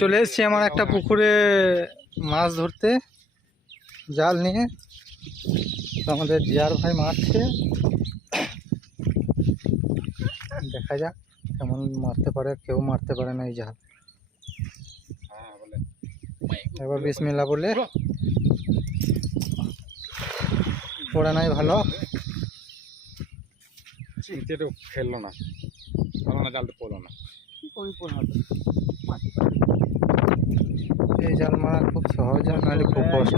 চলে এসেছি আমার একটা পুকুরে মাছ ধরতে জাল নিয়ে। তো আমাদের জিয়ার ভাই মারছে, দেখা যাক কেমন মারতে পারে। কেউ মারতে পারে না এই জাল। এবার বিসমিল্লাহ বলে পড়ে নাই ভালো, খেললো না, ভালো না, জালটা পড়লো না। এই জাল মারা খুব সহজ, নাহলে খুব কষ্ট।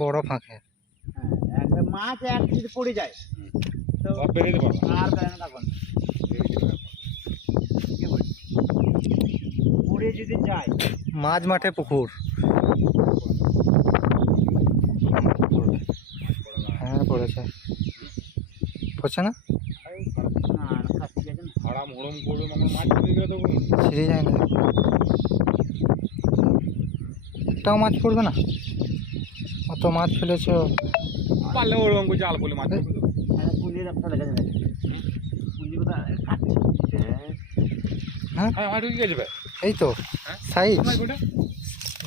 বড় ফাঁকে মাছ এক যদি পড়ে যায় তো আর বেড়ানো থাকবে না। পড়ে যদি যায় মাঝ মাঠে পুকুর। হ্যাঁ পড়েছে, পড়ছে না, ছিঁড়ে যায় না, একটাও মাছ পড়বে না। অত মাছ ফেলেছ পারলে ওরকম করে জাল বলে মাছ পুঁজির একটা লেগে যাবে। পুঁজি কোথায় কাটছে? হ্যাঁ যাবে এই তো সাইজ গোটা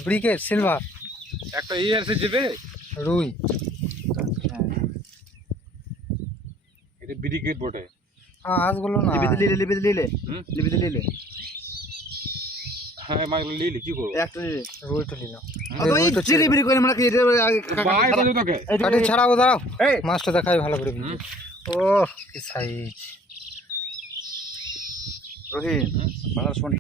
ব্রিকেট সিলভার একটা ইয়ে এসে যাবে রুই। এটা ব্রিগেড বটে। হ্যাঁ আজগুলো না, লিবিতে লিলে হ্যাঁ মাছগুলো নিলি কি করবো? একটা লিলে রুইটা নিল। চিলিবিরি করে আমরা কি ভাই বলে তোকে কাটি ছাড়াবো, দাঁড়াও এই মাছটা দেখাই ভালো করে। ও কি সাইজ রহিম বাজার শোন।